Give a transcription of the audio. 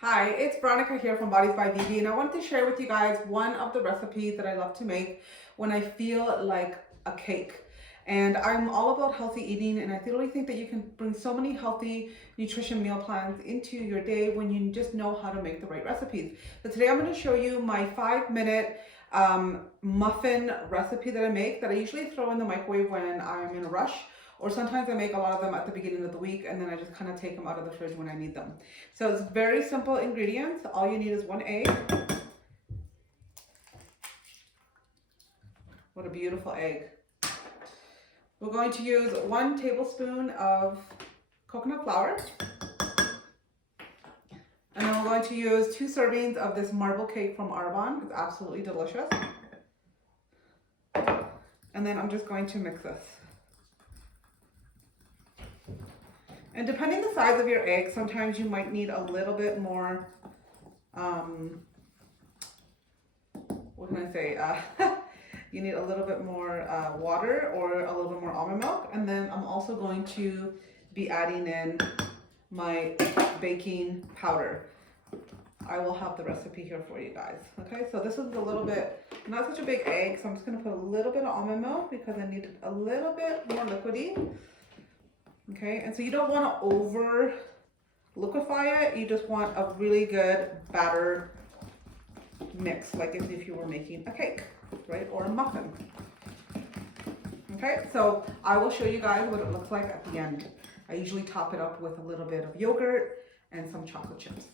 Hi, it's Veronica here from Bodies by Vivi, and I wanted to share with you guys one of the recipes that I love to make when I feel like a cake. And I'm all about healthy eating, and I really think that you can bring so many healthy nutrition meal plans into your day when you just know how to make the right recipes. So today I'm going to show you my 5-minute muffin recipe that I make that I usually throw in the microwave when I'm in a rush. Or sometimes I make a lot of them at the beginning of the week and then I just kind of take them out of the fridge when I need them. So it's very simple ingredients. All you need is 1 egg. What a beautiful egg. We're going to use 1 tablespoon of coconut flour. And then we're going to use 2 servings of this marble cake from Arbonne. It's absolutely delicious. And then I'm just going to mix this. And depending the size of your egg, sometimes you might need a little bit more, what can I say? You need a little bit more water or a little bit more almond milk. And then I'm also going to be adding in my baking powder. I will have the recipe here for you guys. Okay, so this is a little bit, not such a big egg, so I'm just gonna put a little bit of almond milk because I need a little bit more liquidy. Okay, and so you don't want to over liquefy it, you just want a really good batter mix, like as if you were making a cake, right, or a muffin. Okay, so I will show you guys what it looks like at the end. I usually top it up with a little bit of yogurt and some chocolate chips.